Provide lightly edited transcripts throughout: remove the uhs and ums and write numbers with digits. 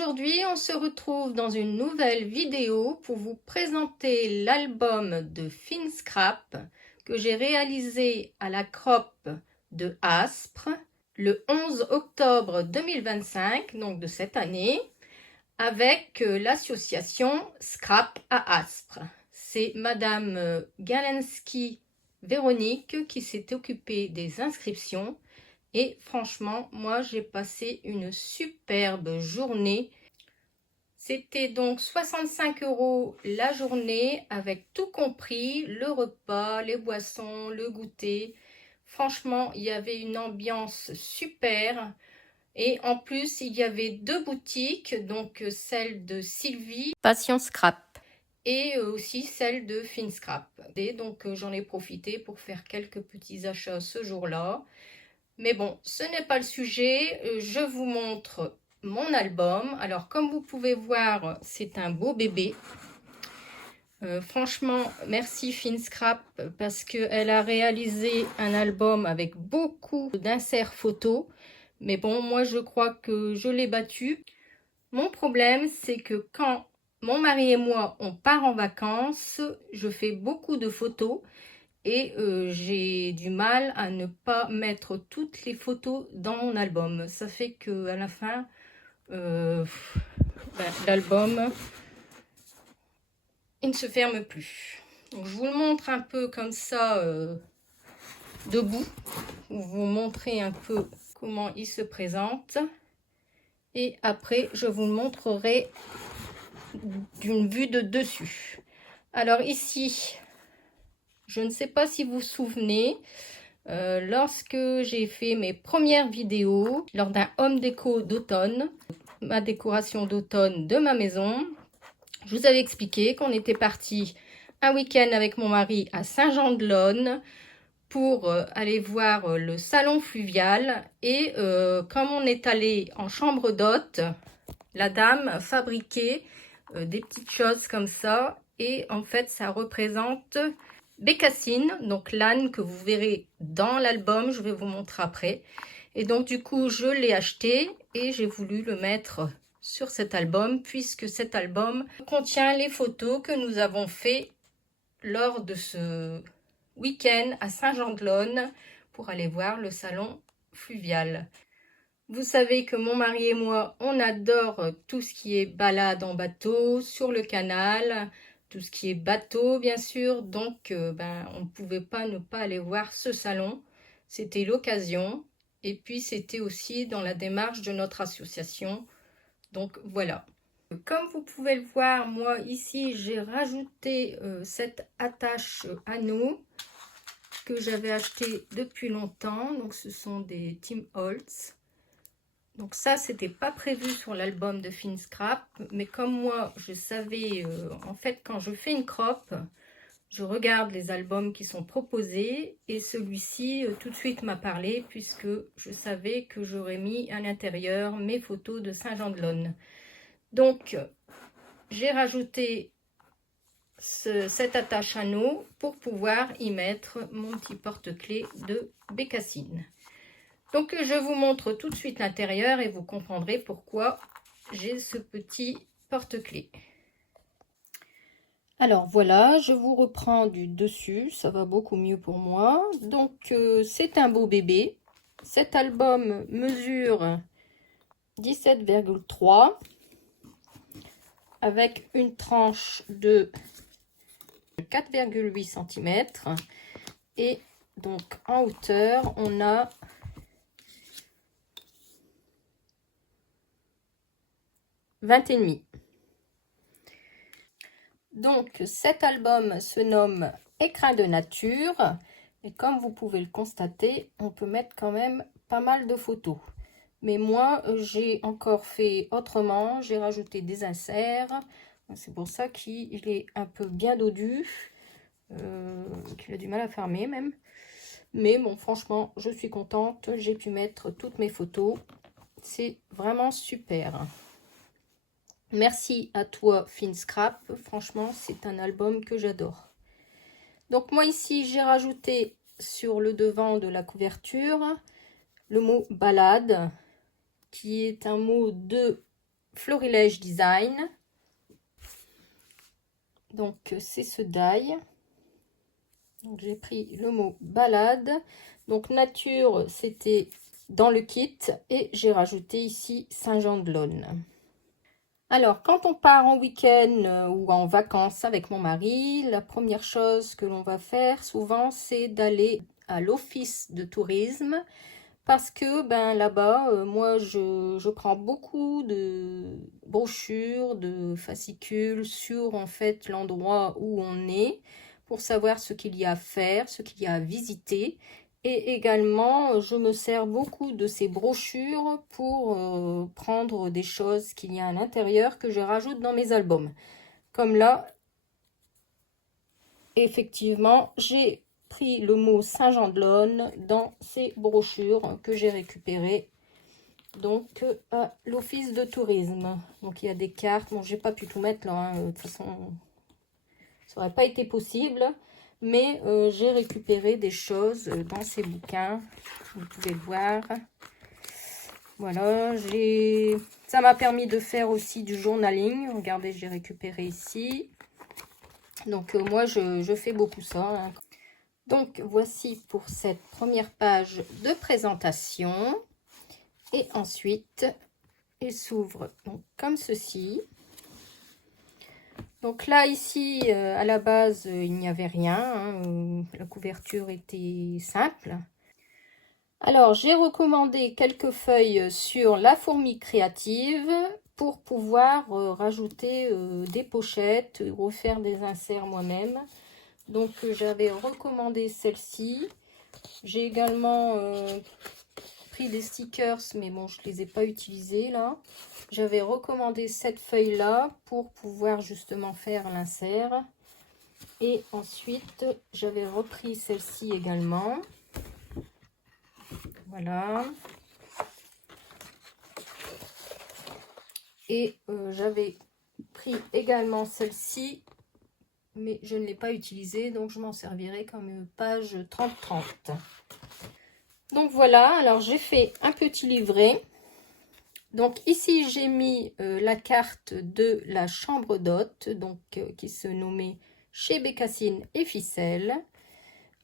Aujourd'hui, on se retrouve dans une nouvelle vidéo pour vous présenter l'album de Finscrap que j'ai réalisé à la Crop de Aspres le 11 octobre 2025, donc de cette année, avec l'association Scrap à Aspres. C'est Madame Galensky Véronique qui s'est occupée des inscriptions. Et franchement, moi, j'ai passé une superbe journée. C'était donc 65 € la journée avec tout compris, le repas, les boissons, le goûter. Franchement, il y avait une ambiance super. Et en plus, il y avait deux boutiques, donc celle de Sylvie, Passion Scrap, et aussi celle de Finscrap. Et donc, j'en ai profité pour faire quelques petits achats ce jour-là. Mais bon, ce n'est pas le sujet. Je vous montre mon album. Alors, comme vous pouvez voir, c'est un beau bébé. Franchement, merci Finscrap parce qu'elle a réalisé un album avec beaucoup d'inserts photos. Mais bon, moi, je crois que je l'ai battu. Mon problème, c'est que quand mon mari et moi, on part en vacances, je fais beaucoup de photos. Et j'ai du mal à ne pas mettre toutes les photos dans mon album. Ça fait qu'à la fin, l'album, il ne se ferme plus. Donc, je vous le montre un peu comme ça, debout, pour vous montrer un peu comment il se présente. Et après, je vous le montrerai d'une vue de dessus. Alors ici, je ne sais pas si vous vous souvenez, lorsque j'ai fait mes premières vidéos lors d'un home déco d'automne, ma décoration d'automne de ma maison, je vous avais expliqué qu'on était parti un week-end avec mon mari à Saint-Jean-de-Laune pour aller voir le salon fluvial. Et comme on est allé en chambre d'hôte, la dame fabriquait des petites choses comme ça. Et en fait, ça représente Bécassine, donc l'âne que vous verrez dans l'album, je vais vous montrer après. Et donc du coup, je l'ai acheté et j'ai voulu le mettre sur cet album puisque cet album contient les photos que nous avons fait lors de ce week-end à Saint-Jean-de-Laune pour aller voir le salon fluvial. Vous savez que mon mari et moi, on adore tout ce qui est balade en bateau, sur le canal, tout ce qui est bateau bien sûr. Donc on ne pouvait pas ne pas aller voir ce salon. C'était l'occasion. Et puis c'était aussi dans la démarche de notre association. Donc voilà. Comme vous pouvez le voir, moi ici j'ai rajouté cette attache anneau que j'avais acheté depuis longtemps. Donc ce sont des Tim Holtz. Donc ça, c'était pas prévu sur l'album de Finscrap, mais comme moi, je savais, en fait, quand je fais une crop, je regarde les albums qui sont proposés et celui-ci tout de suite m'a parlé puisque je savais que j'aurais mis à l'intérieur mes photos de Saint-Jean-de-Laune. Donc, j'ai rajouté cette attache anneau pour pouvoir y mettre mon petit porte-clés de Bécassine. Donc, je vous montre tout de suite l'intérieur et vous comprendrez pourquoi j'ai ce petit porte-clés. Alors, voilà, je vous reprends du dessus. Ça va beaucoup mieux pour moi. Donc, c'est un beau bébé. Cet album mesure 17,3 avec une tranche de 4,8 cm. Et donc, en hauteur, on a 20,5. Donc cet album se nomme Écrin de nature et comme vous pouvez le constater, on peut mettre quand même pas mal de photos. Mais moi, j'ai encore fait autrement, j'ai rajouté des inserts. C'est pour ça qu'il est un peu bien dodu, qu'il a du mal à fermer même. Mais bon, franchement, je suis contente, j'ai pu mettre toutes mes photos. C'est vraiment super. Merci à toi Finscrap, franchement c'est un album que j'adore. Donc moi ici j'ai rajouté sur le devant de la couverture le mot balade qui est un mot de Florilège Design. Donc c'est ce die. Donc j'ai pris le mot balade. Donc nature, c'était dans le kit et j'ai rajouté ici Saint-Jean-de-Laune. Alors, quand on part en week-end ou en vacances avec mon mari, la première chose que l'on va faire souvent, c'est d'aller à l'office de tourisme parce que là-bas, moi, je prends beaucoup de brochures, de fascicules sur en fait l'endroit où on est pour savoir ce qu'il y a à faire, ce qu'il y a à visiter. Et également, je me sers beaucoup de ces brochures pour prendre des choses qu'il y a à l'intérieur que je rajoute dans mes albums. Comme là, effectivement, j'ai pris le mot Saint-Jean-de-Laune dans ces brochures que j'ai récupérées donc à l'office de tourisme. Donc il y a des cartes. Bon, j'ai pas pu tout mettre là, hein. De toute façon, ça n'aurait pas été possible. Mais j'ai récupéré des choses dans ces bouquins. Vous pouvez le voir. Voilà, ça m'a permis de faire aussi du journaling. Regardez, j'ai récupéré ici. Donc moi, je fais beaucoup ça, hein. Donc voici pour cette première page de présentation. Et ensuite, il s'ouvre comme ceci. Donc là, ici, à la base, il n'y avait rien, hein. La couverture était simple. Alors, j'ai recommandé quelques feuilles sur la fourmi créative pour pouvoir rajouter des pochettes, refaire des inserts moi-même. Donc, j'avais recommandé celle-ci. J'ai également pris des stickers, mais bon, je ne les ai pas utilisés là. J'avais recommandé cette feuille-là pour pouvoir justement faire l'insert. Et ensuite, j'avais repris celle-ci également. Voilà. Et j'avais pris également celle-ci, mais je ne l'ai pas utilisée, donc je m'en servirai comme page 30-30. Donc voilà, alors j'ai fait un petit livret. Donc ici, j'ai mis la carte de la chambre d'hôte, donc qui se nommait Chez Bécassine et Ficelle.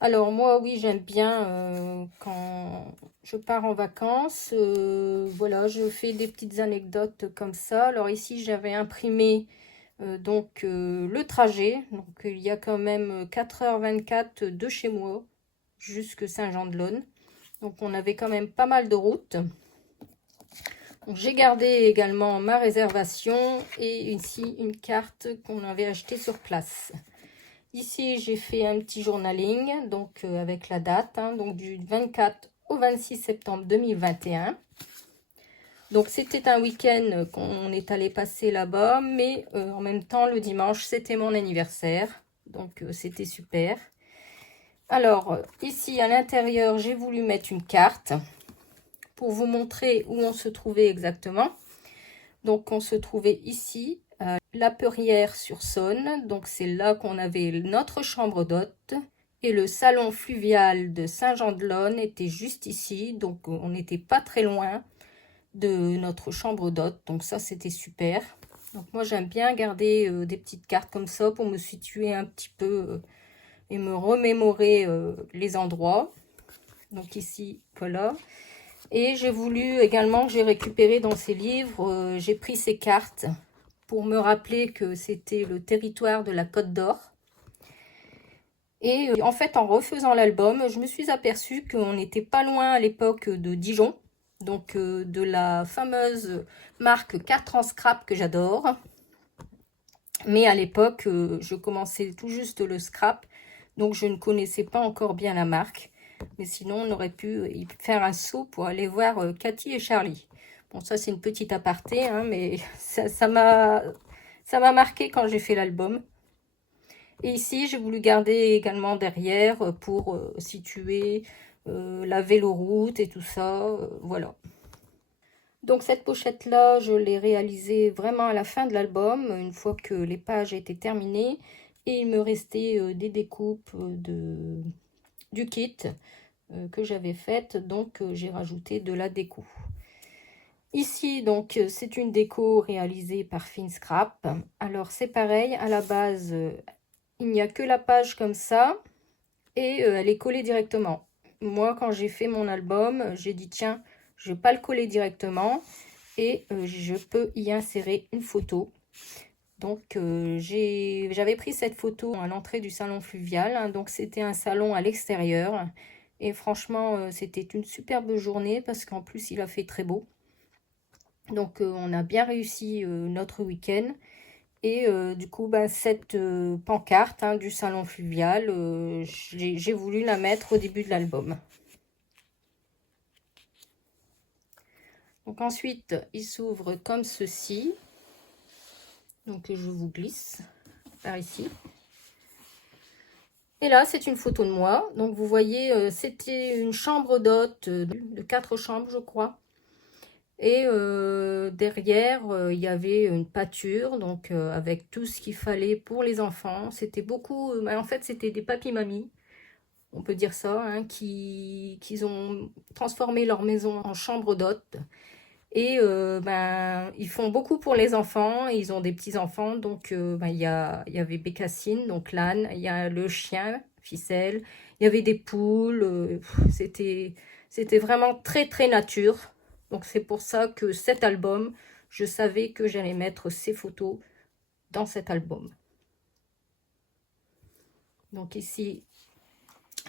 Alors moi, oui, j'aime bien quand je pars en vacances. Voilà, je fais des petites anecdotes comme ça. Alors ici, j'avais imprimé le trajet. Donc il y a quand même 4h24 de chez moi jusque Saint-Jean-de-Laune. Donc on avait quand même pas mal de routes. J'ai gardé également ma réservation et ici une carte qu'on avait achetée sur place. Ici, j'ai fait un petit journaling, donc avec la date, hein, donc du 24 au 26 septembre 2021. Donc, c'était un week-end qu'on est allé passer là-bas, mais en même temps, le dimanche, c'était mon anniversaire. Donc, c'était super. Alors, ici, à l'intérieur, j'ai voulu mettre une carte pour vous montrer où on se trouvait exactement. Donc, on se trouvait ici, à La Perrière-sur-Saône. Donc, c'est là qu'on avait notre chambre d'hôte. Et le salon fluvial de Saint-Jean-de-Laune était juste ici. Donc, on n'était pas très loin de notre chambre d'hôte. Donc, ça, c'était super. Donc, moi, j'aime bien garder des petites cartes comme ça pour me situer un petit peu et me remémorer les endroits. Donc, ici, voilà. Et j'ai voulu également, j'ai récupéré dans ces livres, j'ai pris ces cartes pour me rappeler que c'était le territoire de la Côte d'Or. Et en fait, en refaisant l'album, je me suis aperçue qu'on n'était pas loin à l'époque de Dijon, donc de la fameuse marque 4 ans scrap que j'adore. Mais à l'époque, je commençais tout juste le scrap, donc je ne connaissais pas encore bien la marque. Mais sinon, on aurait pu y faire un saut pour aller voir Cathy et Charlie. Bon, ça, c'est une petite aparté, hein, mais ça m'a marqué quand j'ai fait l'album. Et ici, j'ai voulu garder également derrière pour situer la véloroute et tout ça. Voilà. Donc, cette pochette-là, je l'ai réalisée vraiment à la fin de l'album, une fois que les pages étaient terminées. Et il me restait des découpes du kit que j'avais faite, donc j'ai rajouté de la déco. Ici, donc, c'est une déco réalisée par Finscrap. Alors, c'est pareil, à la base, il n'y a que la page comme ça et elle est collée directement. Moi, quand j'ai fait mon album, j'ai dit, tiens, je ne vais pas le coller directement et je peux y insérer une photo. Donc, j'avais pris cette photo à l'entrée du salon fluvial. Hein, donc, c'était un salon à l'extérieur. Et franchement, c'était une superbe journée parce qu'en plus, il a fait très beau. Donc, on a bien réussi notre week-end. Et du coup, bah, cette pancarte hein, du salon fluvial, j'ai voulu la mettre au début de l'album. Donc ensuite, il s'ouvre comme ceci. Donc je vous glisse par ici. Et là, c'est une photo de moi. Donc vous voyez, c'était une chambre d'hôte de 4 chambres, je crois. Et derrière, il y avait une pâture, donc avec tout ce qu'il fallait pour les enfants. C'était beaucoup, en fait, c'était des papis-mamies, on peut dire ça, hein, qui ont transformé leur maison en chambre d'hôte. Et ils font beaucoup pour les enfants, ils ont des petits-enfants, donc il y avait Bécassine, donc l'âne, il y a le chien, Ficelle, il y avait des poules, c'était vraiment très très nature. Donc c'est pour ça que cet album, je savais que j'allais mettre ces photos dans cet album. Donc ici,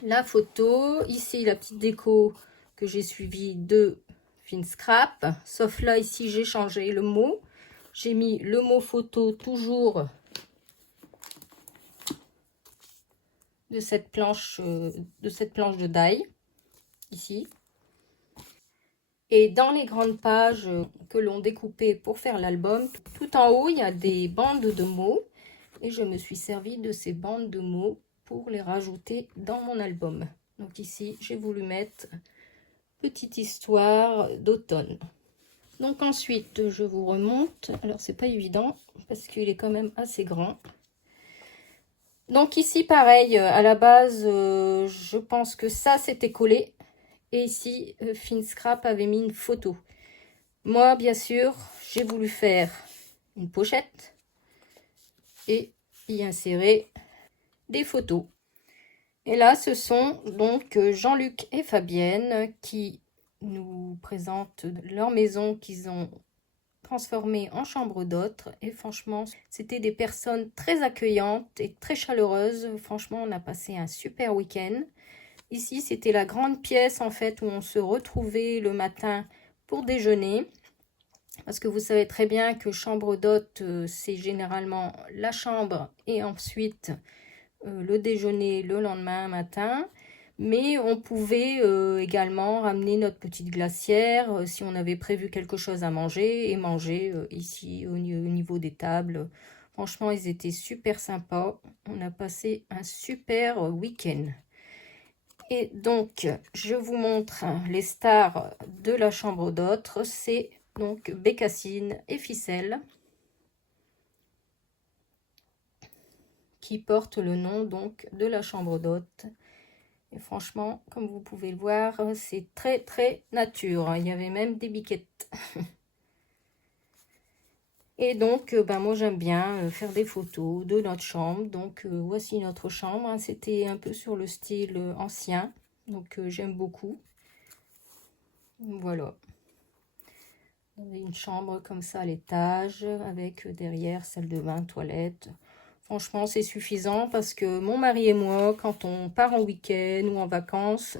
la photo, ici la petite déco que j'ai suivie de Finscrap, sauf là ici j'ai changé le mot, j'ai mis le mot photo toujours de cette planche de die ici. Et dans les grandes pages que l'on découpait pour faire l'album, tout en haut il y a des bandes de mots et je me suis servi de ces bandes de mots pour les rajouter dans mon album. Donc ici j'ai voulu mettre petite histoire d'automne. Donc ensuite, je vous remonte. Alors, c'est pas évident parce qu'il est quand même assez grand. Donc ici, pareil, à la base, je pense que ça, c'était collé. Et ici, Finscrap avait mis une photo. Moi, bien sûr, j'ai voulu faire une pochette et y insérer des photos. Et là, ce sont donc Jean-Luc et Fabienne qui nous présentent leur maison qu'ils ont transformée en chambre d'hôte. Et franchement, c'était des personnes très accueillantes et très chaleureuses. Franchement, on a passé un super week-end. Ici, c'était la grande pièce en fait où on se retrouvait le matin pour déjeuner. Parce que vous savez très bien que chambre d'hôte, c'est généralement la chambre et ensuite le déjeuner le lendemain matin. Mais on pouvait également ramener notre petite glacière si on avait prévu quelque chose à manger et manger ici au niveau des tables. Franchement, ils étaient super sympas. On a passé un super week-end. Et donc, je vous montre les stars de la chambre d'hôte. C'est donc Bécassine et Ficelle qui portent le nom donc de la chambre d'hôte. Et franchement, comme vous pouvez le voir, c'est très très nature. Il y avait même des biquettes. Et donc, moi j'aime bien faire des photos de notre chambre. Donc voici notre chambre. Hein. C'était un peu sur le style ancien. Donc j'aime beaucoup. Voilà. On avait une chambre comme ça à l'étage, avec derrière salle de bain, toilette. Franchement, c'est suffisant parce que mon mari et moi, quand on part en week-end ou en vacances,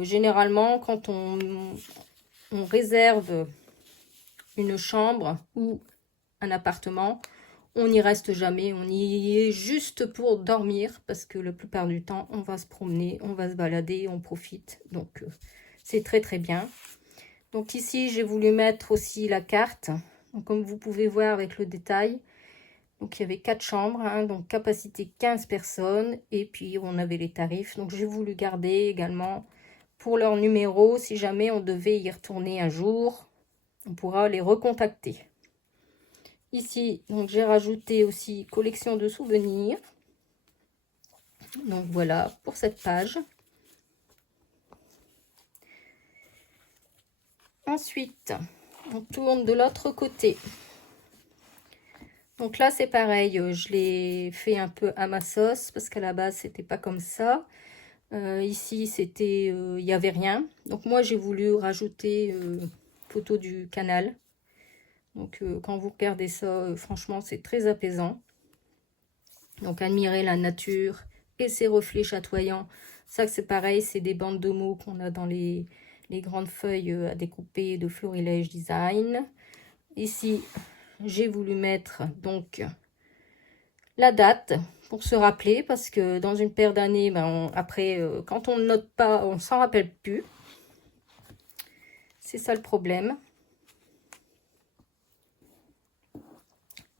généralement, quand on réserve une chambre ou un appartement, on n'y reste jamais. On y est juste pour dormir parce que la plupart du temps, on va se promener, on va se balader, on profite. Donc, c'est très très bien. Donc ici, j'ai voulu mettre aussi la carte. Donc, comme vous pouvez voir avec le détail, donc il y avait 4 chambres, hein, donc capacité 15 personnes. Et puis, on avait les tarifs. Donc, j'ai voulu garder également pour leur numéro. Si jamais on devait y retourner un jour, on pourra les recontacter. Ici, donc j'ai rajouté aussi collection de souvenirs. Donc voilà pour cette page. Ensuite, On tourne de l'autre côté. Donc là, c'est pareil, je l'ai fait un peu à ma sauce parce qu'à la base, c'était pas comme ça. Ici, c'était, il n'y avait rien. Donc moi, j'ai voulu rajouter photo du canal. Donc quand vous regardez ça, franchement, c'est très apaisant. Donc admirez la nature et ses reflets chatoyants. Ça, c'est pareil, c'est des bandes de mots qu'on a dans les grandes feuilles à découper de Florilège Design. Ici, j'ai voulu mettre donc la date pour se rappeler, parce que dans une paire d'années, ben après, quand on ne note pas, on s'en rappelle plus. C'est ça le problème.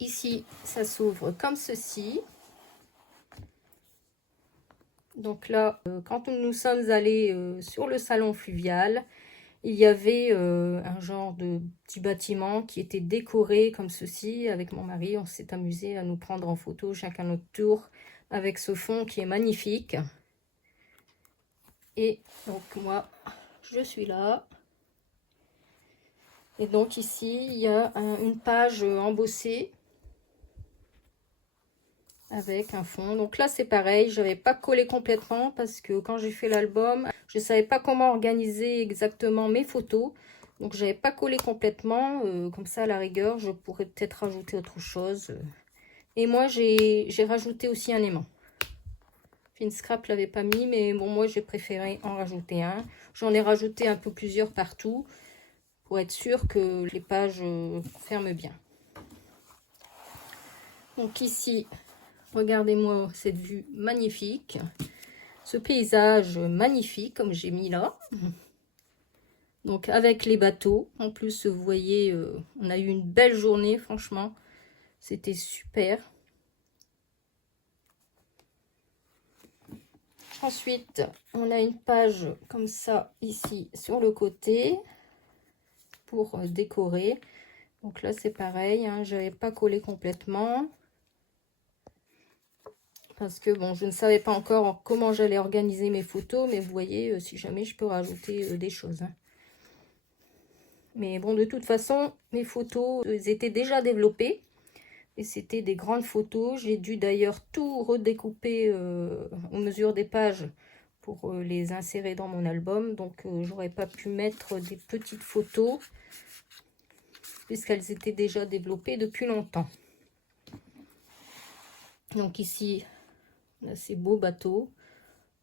Ici, ça s'ouvre comme ceci. Donc là, quand nous sommes allés sur le salon fluvial, il y avait un genre de petit bâtiment qui était décoré comme ceci. Avec mon mari, on s'est amusé à nous prendre en photo chacun notre tour avec ce fond qui est magnifique. Et donc moi, je suis là. Et donc ici, il y a une page embossée avec un fond. Donc là, c'est pareil, je n'avais pas collé complètement parce que quand j'ai fait l'album, je ne savais pas comment organiser exactement mes photos. Donc, je n'avais pas collé complètement. Comme ça, à la rigueur, je pourrais peut-être rajouter autre chose. Et moi, j'ai rajouté aussi un aimant. Finscrap l'avait pas mis, mais bon, moi, j'ai préféré en rajouter un. J'en ai rajouté un peu plusieurs partout pour être sûr que les pages ferment bien. Donc ici, regardez-moi cette vue magnifique. Ce paysage magnifique, comme j'ai mis là. Donc avec les bateaux. En plus, vous voyez, on a eu une belle journée, franchement. C'était super. Ensuite, on a une page comme ça, ici, sur le côté, pour décorer. Donc là, c'est pareil, hein, je n'avais pas collé complètement. Parce que, bon, je ne savais pas encore comment j'allais organiser mes photos. Mais vous voyez, si jamais, je peux rajouter des choses. Hein. Mais bon, de toute façon, mes photos étaient déjà développées. Et c'était des grandes photos. J'ai dû d'ailleurs tout redécouper aux mesures des pages pour les insérer dans mon album. Donc, j'aurais pas pu mettre des petites photos puisqu'elles étaient déjà développées depuis longtemps. Donc ici, on a ces beaux bateaux.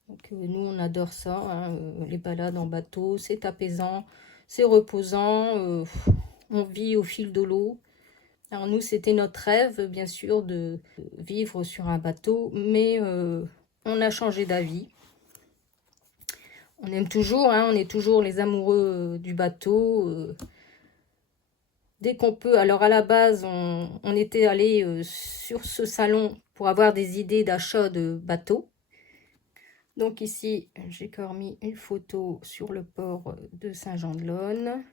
Donc, nous, on adore ça. Hein, les balades en bateau, c'est apaisant, c'est reposant. On vit au fil de l'eau. Alors nous, c'était notre rêve, bien sûr, de vivre sur un bateau, mais on a changé d'avis. On aime toujours, hein, on est toujours les amoureux du bateau. Dès qu'on peut. Alors à la base, on était allé sur ce salon pour avoir des idées d'achat de bateaux. Donc ici, j'ai encore mis une photo sur le port de Saint-Jean-de-Lône.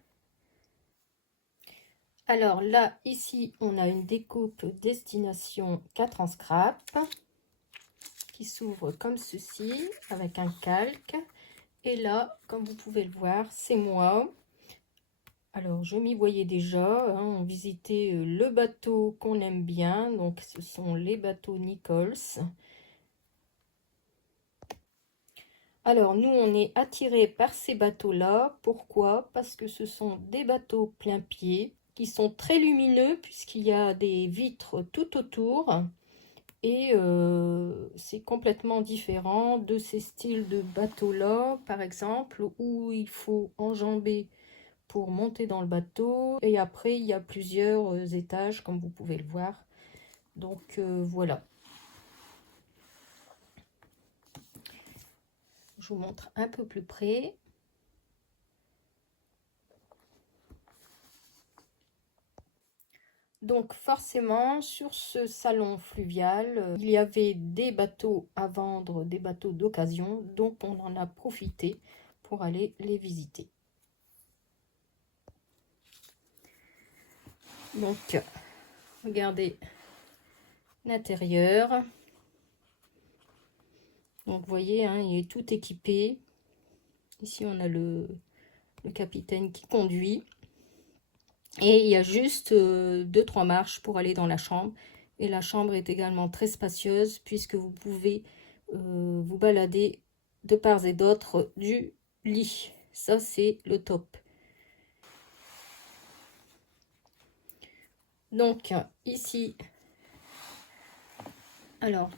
Alors là, ici, on a une découpe destination 4 en scrap qui s'ouvre comme ceci avec un calque. Et là, comme vous pouvez le voir, c'est moi. Alors, je m'y voyais déjà. Hein, on visitait le bateau qu'on aime bien. Donc, ce sont les bateaux Nichols. Alors, nous, on est attirés par ces bateaux-là. Pourquoi? Parce que ce sont des bateaux plein pied qui sont très lumineux puisqu'il y a des vitres tout autour. Et c'est complètement différent de ces styles de bateaux-là, par exemple, où il faut enjamber pour monter dans le bateau. Et après, il y a plusieurs étages, comme vous pouvez le voir. Donc, voilà. Je vous montre un peu plus près. Donc forcément, sur ce salon fluvial, il y avait des bateaux à vendre, des bateaux d'occasion, donc on en a profité pour aller les visiter. Donc, regardez l'intérieur. Donc vous voyez, hein, il est tout équipé. Ici, on a le capitaine qui conduit. Et il y a juste 2-3 marches pour aller dans la chambre. Et la chambre est également très spacieuse puisque vous pouvez vous balader de part et d'autre du lit. Ça, c'est le top. Donc, ici, alors,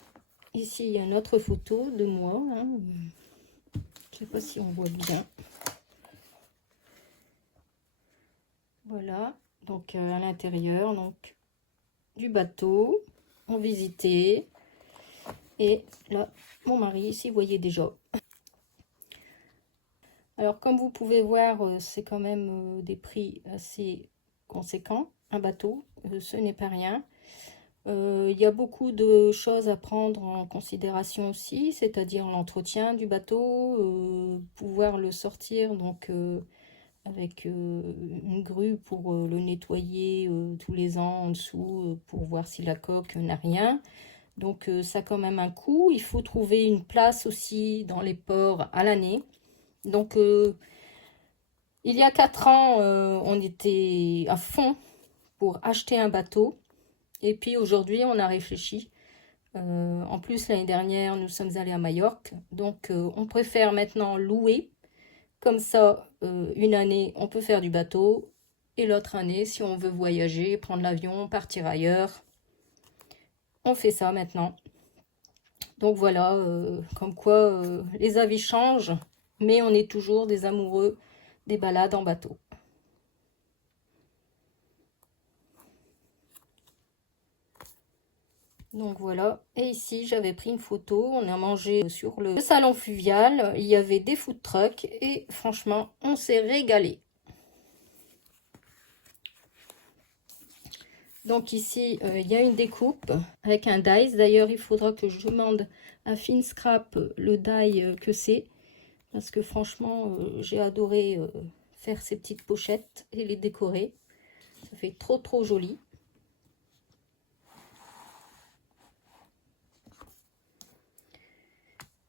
ici, il y a une autre photo de moi. Hein. Je ne sais pas si on voit bien. Voilà, donc à l'intérieur, donc du bateau, on visitait. Et là, mon mari, ici, vous voyez déjà. Alors, comme vous pouvez voir, c'est quand même des prix assez conséquents. Un bateau, ce n'est pas rien. Il y a beaucoup de choses à prendre en considération aussi, c'est-à-dire l'entretien du bateau, pouvoir le sortir donc avec une grue pour le nettoyer tous les ans en dessous pour voir si la coque n'a rien. Donc ça a quand même un coût. Il faut trouver une place aussi dans les ports à l'année. Donc il y a 4 ans, on était à fond pour acheter un bateau. Et puis aujourd'hui, on a réfléchi. En plus, l'année dernière, nous sommes allés à Majorque. Donc, on préfère maintenant louer. Comme ça, une année, on peut faire du bateau. Et l'autre année, si on veut voyager, prendre l'avion, partir ailleurs, on fait ça maintenant. Donc voilà, comme quoi les avis changent. Mais on est toujours des amoureux des balades en bateau. Donc voilà, et ici j'avais pris une photo, on a mangé sur le salon fluvial, il y avait des food trucks et franchement on s'est régalé. Donc ici il y a une découpe avec un dies, d'ailleurs il faudra que je demande à Finscrap le die que c'est, parce que franchement j'ai adoré faire ces petites pochettes et les décorer, ça fait trop joli.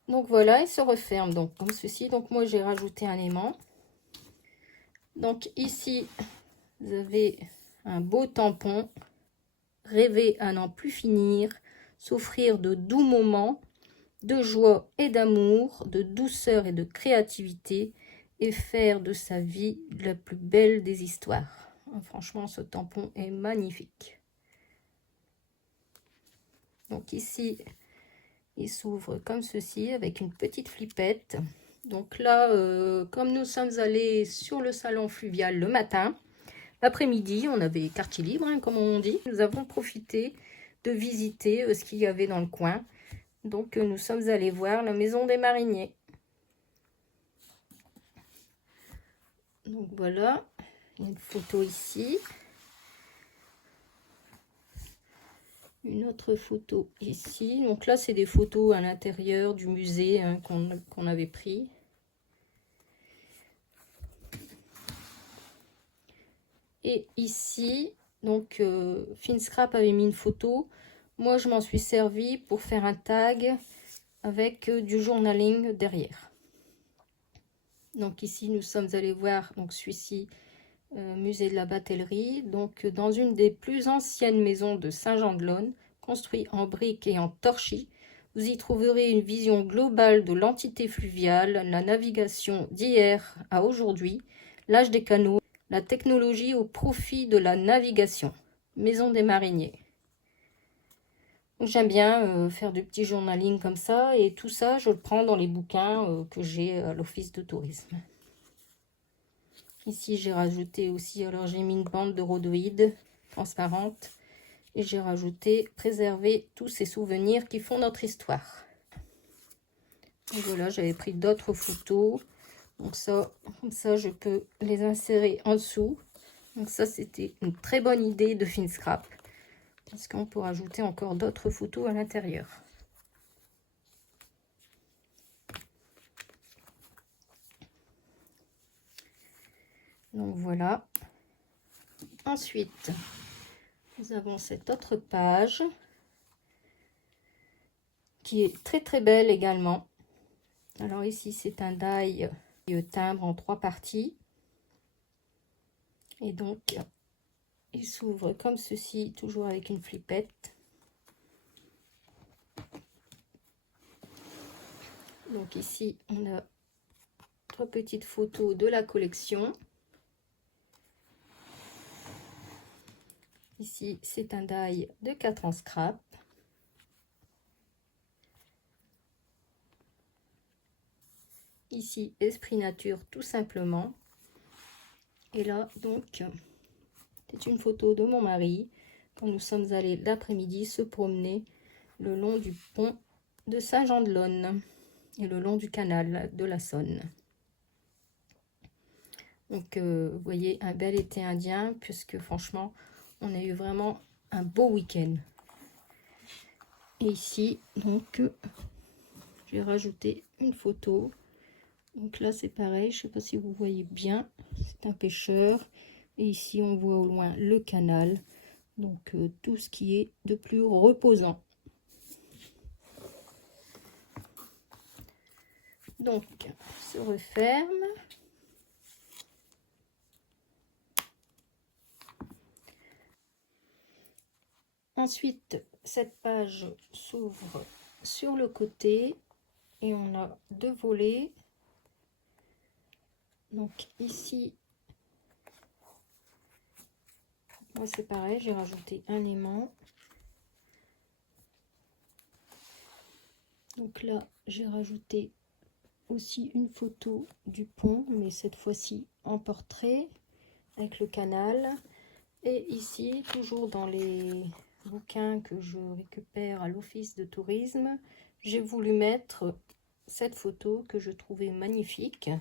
Donc voilà, il se referme donc comme ceci. Donc moi j'ai rajouté un aimant. Donc ici vous avez un beau tampon. Rêver à n'en plus finir, s'offrir de doux moments, de joie et d'amour, de douceur et de créativité, et faire de sa vie la plus belle des histoires. Franchement, ce tampon est magnifique. Donc ici, il s'ouvre comme ceci avec une petite flippette. Donc là, comme nous sommes allés sur le salon fluvial le matin, l'après-midi, on avait quartier libre, hein, comme on dit. Nous avons profité de visiter ce qu'il y avait dans le coin. Donc nous sommes allés voir la maison des mariniers. Donc voilà, une photo ici. Une autre photo ici. Donc là, c'est des photos à l'intérieur du musée hein, qu'on avait pris. Et ici, donc Finscrap avait mis une photo. Moi, je m'en suis servi pour faire un tag avec du journaling derrière. Donc ici, nous sommes allés voir donc celui-ci, musée de la batellerie, donc dans une des plus anciennes maisons de Saint-Jean-de-Laune, construit en briques et en torchis. Vous y trouverez une vision globale de l'entité fluviale, la navigation d'hier à aujourd'hui, l'âge des canaux, la technologie au profit de la navigation. Maison des mariniers. J'aime bien faire du petit journaling comme ça, et tout ça, je le prends dans les bouquins que j'ai à l'office de tourisme. Ici, j'ai rajouté aussi, alors j'ai mis une bande de rhodoïdes transparente et j'ai rajouté préserver tous ces souvenirs qui font notre histoire. Et voilà, j'avais pris d'autres photos. Donc ça, comme ça, je peux les insérer en dessous. Donc ça, c'était une très bonne idée de Finscrap parce qu'on peut rajouter encore d'autres photos à l'intérieur. Donc voilà. Ensuite, nous avons cette autre page qui est très belle également. Alors ici, c'est un die timbre en 3 parties. Et donc, il s'ouvre comme ceci, toujours avec une flippette. Donc ici, on a 3 petites photos de la collection. Ici, c'est un die de 4 en scrap. Ici, Esprit Nature, tout simplement. Et là, donc, c'est une photo de mon mari quand nous sommes allés l'après-midi se promener le long du pont de Saint-Jean-de-Laune et le long du canal de la Saône. Donc, vous voyez, un bel été indien, puisque franchement, on a eu vraiment un beau week-end. Et ici, donc, j'ai rajouté une photo. Donc là, c'est pareil, je ne sais pas si vous voyez bien, c'est un pêcheur. Et ici, on voit au loin le canal. Donc, tout ce qui est de plus reposant. Donc, se referme. Ensuite, cette page s'ouvre sur le côté et on a 2 volets. Donc ici, moi c'est pareil, j'ai rajouté un aimant. Donc là, j'ai rajouté aussi une photo du pont, mais cette fois-ci en portrait avec le canal. Et ici, toujours dans les bouquins que je récupère à l'office de tourisme, j'ai voulu mettre cette photo que je trouvais magnifique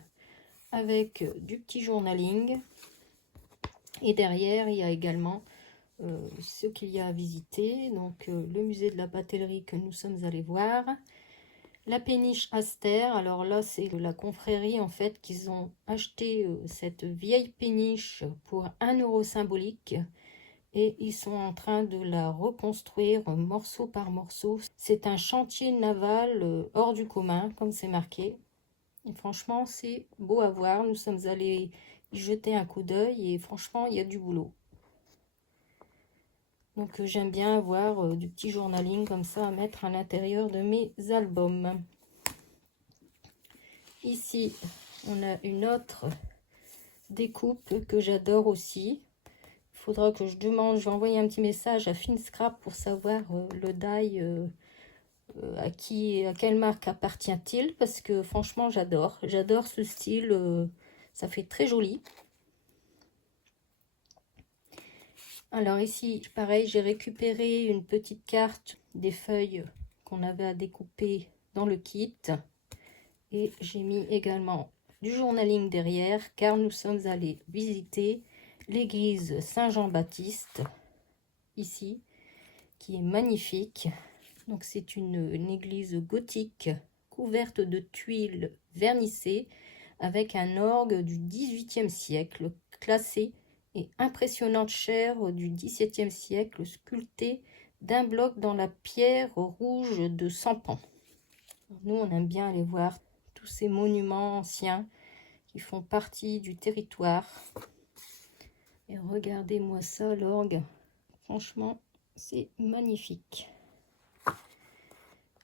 avec du petit journaling. Et derrière, il y a également ce qu'il y a à visiter. Donc, le musée de la batellerie que nous sommes allés voir. La péniche Aster. Alors là, c'est la confrérie en fait qu'ils ont acheté cette vieille péniche pour 1 euro symbolique. Et ils sont en train de la reconstruire morceau par morceau. C'est un chantier naval hors du commun, comme c'est marqué. Et franchement, c'est beau à voir. Nous sommes allés y jeter un coup d'œil et franchement, il y a du boulot. Donc, j'aime bien avoir du petit journaling comme ça à mettre à l'intérieur de mes albums. Ici, on a une autre découpe que j'adore aussi. Il faudra que je demande, je vais envoyer un petit message à Finscrap pour savoir le die à quelle marque appartient-il, parce que franchement j'adore ce style, ça fait très joli. Alors ici pareil, j'ai récupéré une petite carte des feuilles qu'on avait à découper dans le kit et j'ai mis également du journaling derrière car nous sommes allés visiter l'église Saint-Jean-Baptiste ici, qui est magnifique. Donc c'est une église gothique couverte de tuiles vernissées avec un orgue du XVIIIe siècle, classé et impressionnante chaire du XVIIe siècle sculptée d'un bloc dans la pierre rouge de Sampan. Nous, on aime bien aller voir tous ces monuments anciens qui font partie du territoire. Et regardez-moi ça, l'orgue. Franchement, c'est magnifique.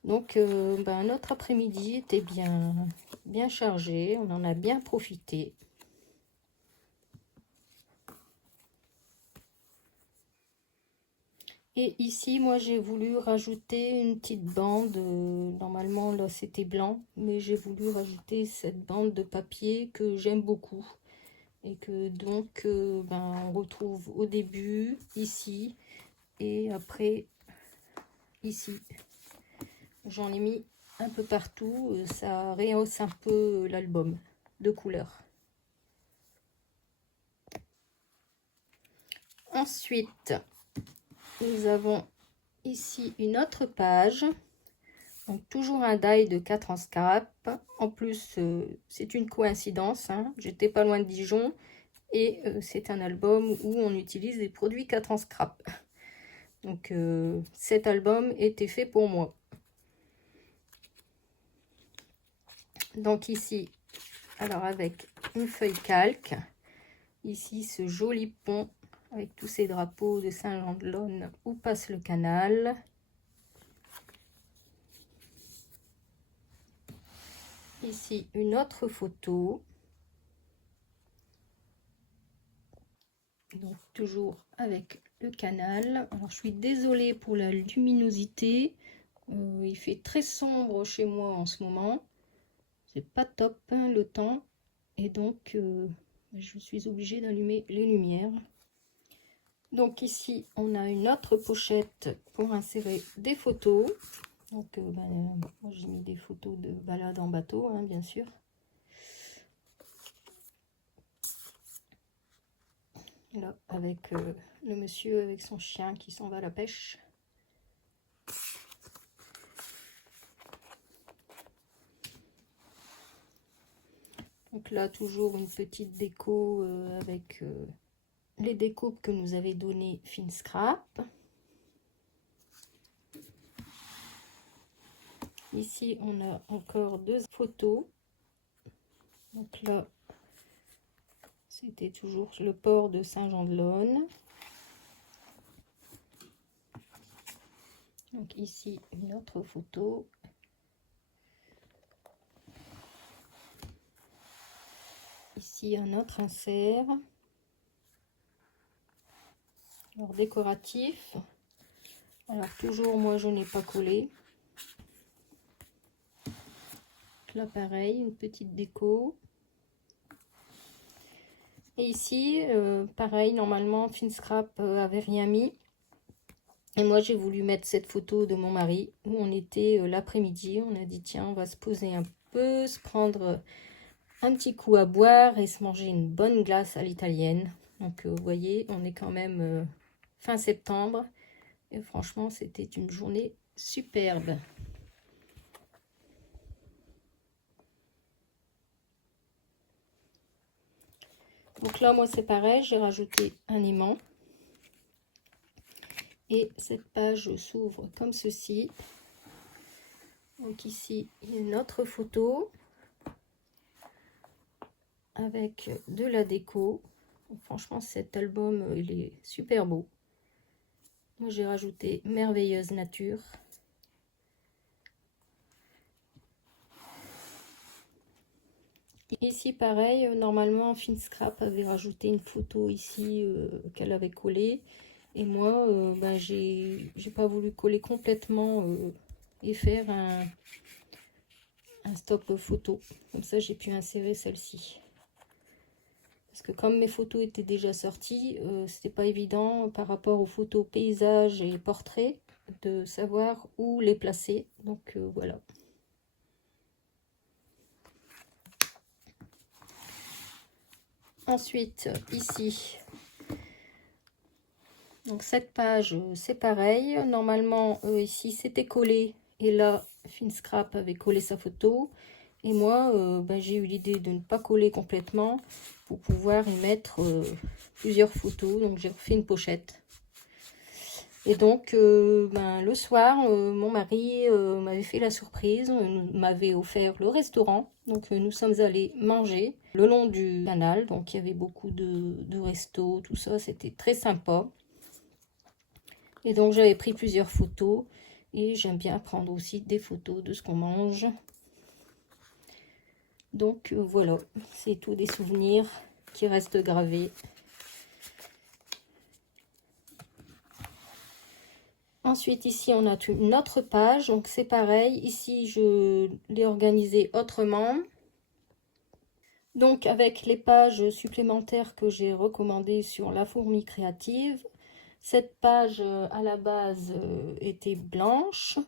Donc, notre après-midi était bien chargé. On en a bien profité. Et ici, moi, j'ai voulu rajouter une petite bande. Normalement, là, c'était blanc. Mais j'ai voulu rajouter cette bande de papier que j'aime beaucoup. Et que donc, on retrouve au début, ici. Et après, ici. J'en ai mis un peu partout. Ça rehausse un peu l'album de couleurs. Ensuite, nous avons ici une autre page. Donc, toujours un die de 4 en scrap. En plus, c'est une coïncidence. Hein. J'étais pas loin de Dijon. Et c'est un album où on utilise des produits 4 en scrap. Donc, cet album était fait pour moi. Donc ici, alors avec une feuille calque. Ici, ce joli pont avec tous ces drapeaux de Saint-Jean-de-Laune où passe le canal. Ici, une autre photo. Donc, toujours avec le canal. Alors, je suis désolée pour la luminosité. Il fait très sombre chez moi en ce moment. C'est pas top hein, le temps. Et donc, je suis obligée d'allumer les lumières. Donc ici, on a une autre pochette pour insérer des photos. Donc, moi j'ai mis des photos de balade en bateau, hein, bien sûr. Là, avec le monsieur avec son chien qui s'en va à la pêche. Donc là, toujours une petite déco avec les découpes que nous avait donné Finscrap. Ici, on a encore deux photos. Donc là, c'était toujours le port de Saint-Jean-de-Laune. Donc ici, une autre photo. Ici, un autre insert. Alors, décoratif. Alors, toujours, moi, je n'ai pas collé. Là, pareil, une petite déco. Et ici, pareil, normalement, Finscrap avait rien mis. Et moi, j'ai voulu mettre cette photo de mon mari, où on était l'après-midi. On a dit, tiens, on va se poser un peu, se prendre un petit coup à boire et se manger une bonne glace à l'italienne. Donc, vous voyez, on est quand même fin septembre. Et franchement, c'était une journée superbe. Donc là, moi, c'est pareil, j'ai rajouté un aimant. Et cette page s'ouvre comme ceci. Donc ici, il y a une autre photo avec de la déco. Donc, franchement, cet album, il est super beau. Moi, j'ai rajouté Merveilleuse Nature. Ici, pareil, normalement, Finscrap avait rajouté une photo ici qu'elle avait collée. Et moi, j'ai pas voulu coller complètement et faire un stop photo. Comme ça, j'ai pu insérer celle-ci. Parce que comme mes photos étaient déjà sorties, c'était pas évident par rapport aux photos paysages et portraits de savoir où les placer. Donc voilà. Ensuite, ici, donc cette page, c'est pareil. Normalement, ici, c'était collé. Et là, Finscrap avait collé sa photo. Et moi, j'ai eu l'idée de ne pas coller complètement pour pouvoir y mettre plusieurs photos. Donc, j'ai refait une pochette. Et donc, le soir, mon mari m'avait fait la surprise, m'avait offert le restaurant. Donc, nous sommes allés manger le long du canal. Donc, il y avait beaucoup de restos, tout ça. C'était très sympa. Et donc, j'avais pris plusieurs photos. Et j'aime bien prendre aussi des photos de ce qu'on mange. Donc, voilà. C'est tout des souvenirs qui restent gravés. Ensuite, ici, on a une autre page. Donc, c'est pareil. Ici, je l'ai organisé autrement. Donc, avec les pages supplémentaires que j'ai recommandées sur la fourmi créative. Cette page, à la base, était blanche.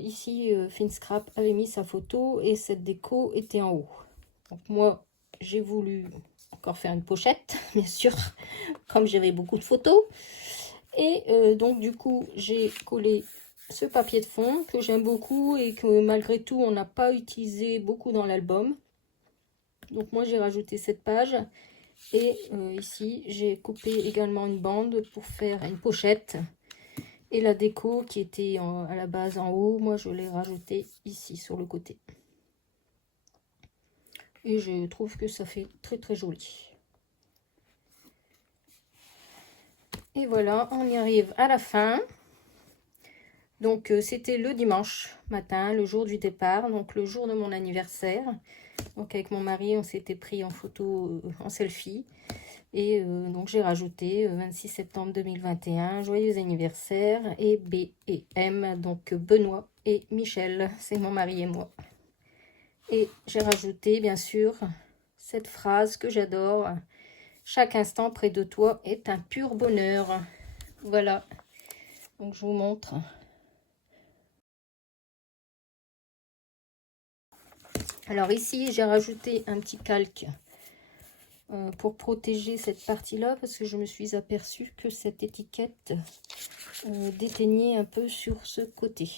Ici, Finscrap avait mis sa photo et cette déco était en haut. Donc, moi, j'ai voulu encore faire une pochette, bien sûr, comme j'avais beaucoup de photos. Et donc du coup j'ai collé ce papier de fond que j'aime beaucoup et que malgré tout on n'a pas utilisé beaucoup dans l'album. Donc moi j'ai rajouté cette page et ici j'ai coupé également une bande pour faire une pochette. Et la déco qui était à la base en haut, moi je l'ai rajouté ici sur le côté. Et je trouve que ça fait très très joli. Et voilà, on y arrive à la fin. Donc c'était le dimanche matin, le jour du départ, donc le jour de mon anniversaire. Donc avec mon mari, on s'était pris en photo, en selfie. Et donc j'ai rajouté 26 septembre 2021, joyeux anniversaire, et B et M, donc Benoît et Michel, c'est mon mari et moi. Et j'ai rajouté bien sûr cette phrase que j'adore, chaque instant près de toi est un pur bonheur. Voilà, donc je vous montre. Alors ici j'ai rajouté un petit calque pour protéger cette partie-là, parce que je me suis aperçue que cette étiquette déteignait un peu sur ce côté.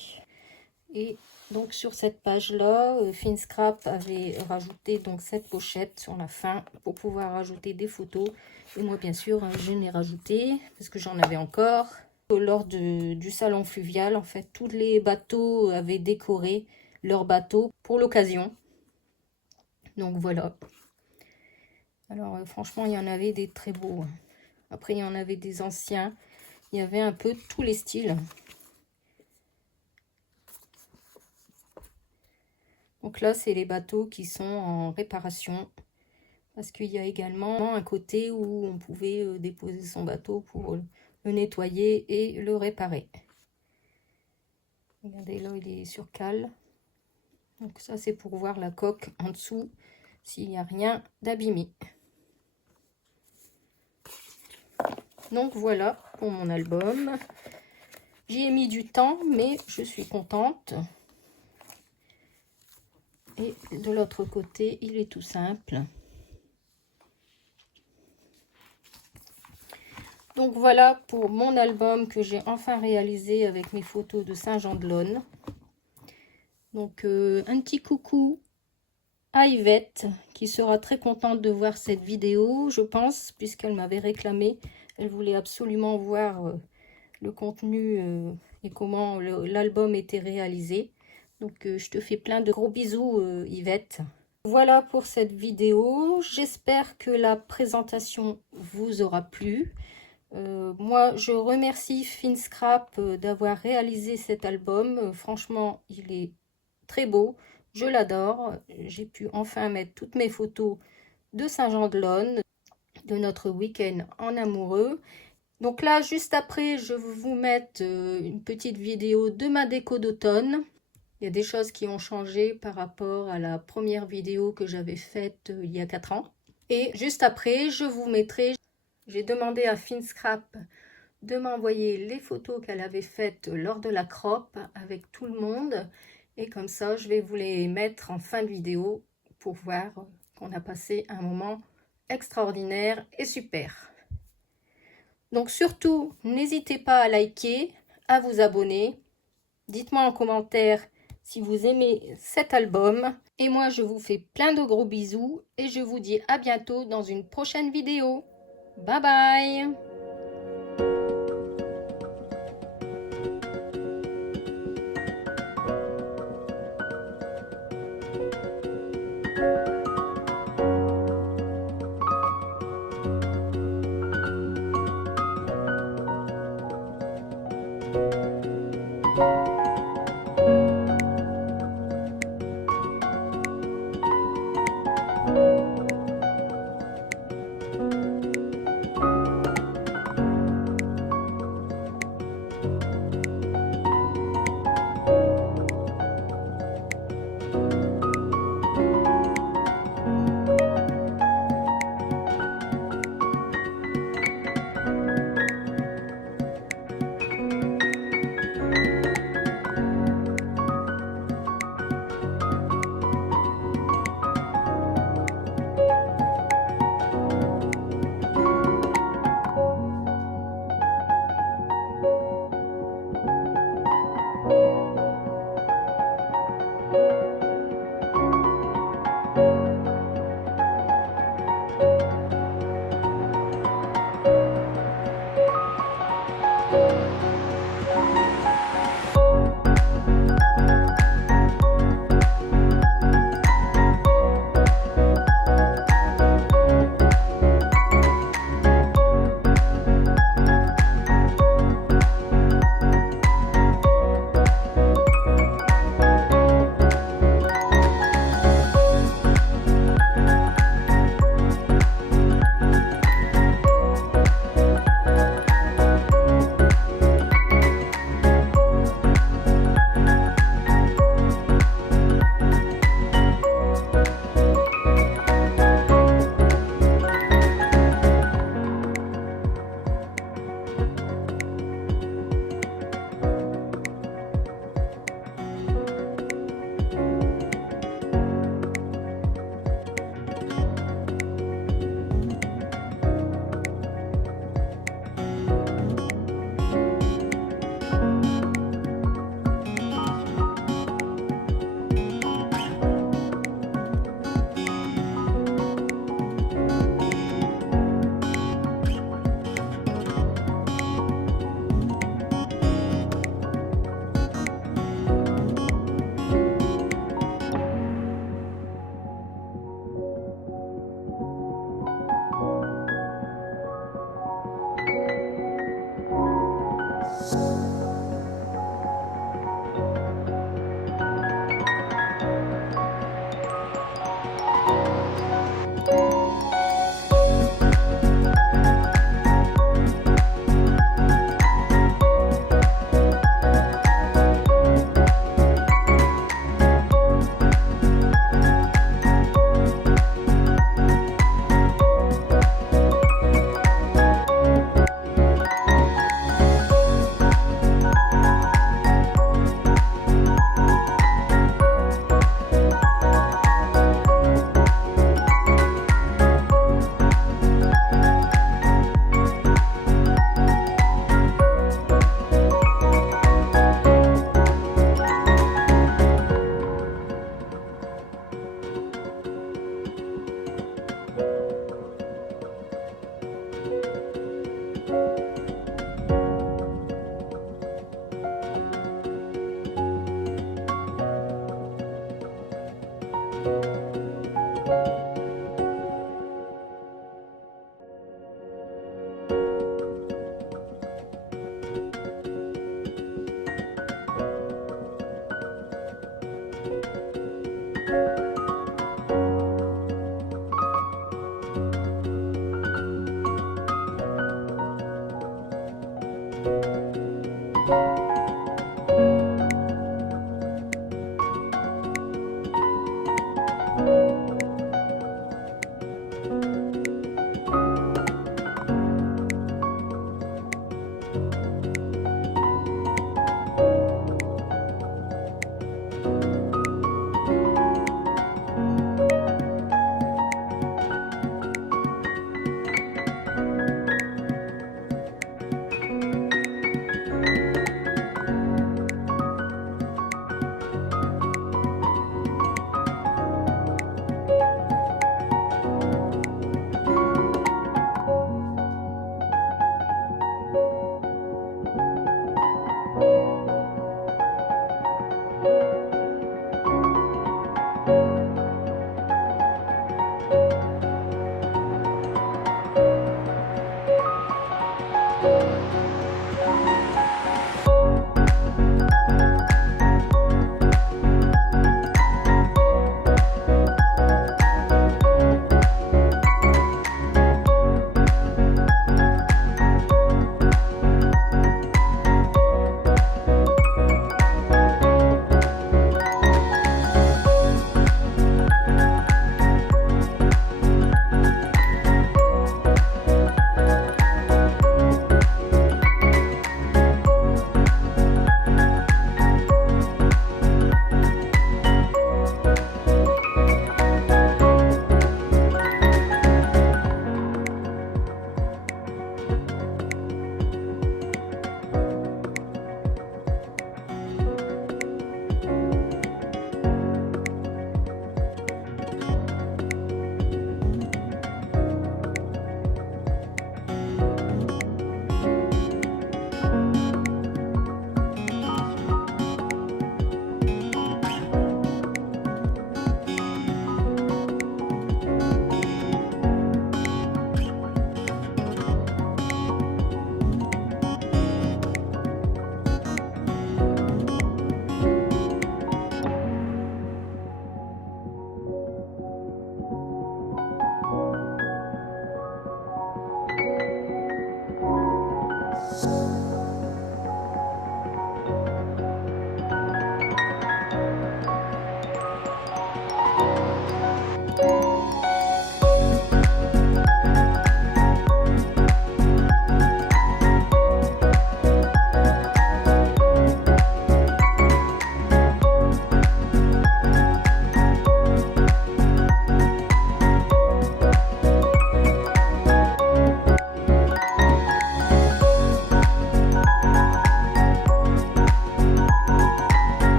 Et donc sur cette page-là, Finscrap avait rajouté donc cette pochette sur la fin pour pouvoir rajouter des photos. Et moi bien sûr, je l'ai rajouté parce que j'en avais encore. Lors du salon fluvial, en fait, tous les bateaux avaient décoré leur bateau pour l'occasion. Donc voilà. Alors franchement, il y en avait des très beaux. Après, il y en avait des anciens. Il y avait un peu tous les styles. Donc là, c'est les bateaux qui sont en réparation. Parce qu'il y a également un côté où on pouvait déposer son bateau pour le nettoyer et le réparer. Regardez, là, il est sur cale. Donc ça, c'est pour voir la coque en dessous, s'il n'y a rien d'abîmé. Donc voilà pour mon album. J'y ai mis du temps, mais je suis contente. Et de l'autre côté, il est tout simple. Donc voilà pour mon album que j'ai enfin réalisé avec mes photos de Saint-Jean-de-Laune. Donc un petit coucou à Yvette qui sera très contente de voir cette vidéo, je pense, puisqu'elle m'avait réclamé. Elle voulait absolument voir le contenu et comment l'album était réalisé. Donc je te fais plein de gros bisous Yvette. Voilà pour cette vidéo. J'espère que la présentation vous aura plu. Moi, je remercie Finscrap d'avoir réalisé cet album. Franchement, il est très beau. Je l'adore. J'ai pu enfin mettre toutes mes photos de Saint-Jean-de-Laune, de notre week-end en amoureux. Donc là, juste après, je vais vous mettre une petite vidéo de ma déco d'automne. Il y a des choses qui ont changé par rapport à la première vidéo que j'avais faite il y a 4 ans. Et juste après, je vous mettrai... J'ai demandé à Finscrap de m'envoyer les photos qu'elle avait faites lors de la crop avec tout le monde. Et comme ça, je vais vous les mettre en fin de vidéo pour voir qu'on a passé un moment extraordinaire et super. Donc surtout, n'hésitez pas à liker, à vous abonner. Dites-moi en commentaire si vous aimez cet album. Et moi, je vous fais plein de gros bisous et je vous dis à bientôt dans une prochaine vidéo. Bye bye!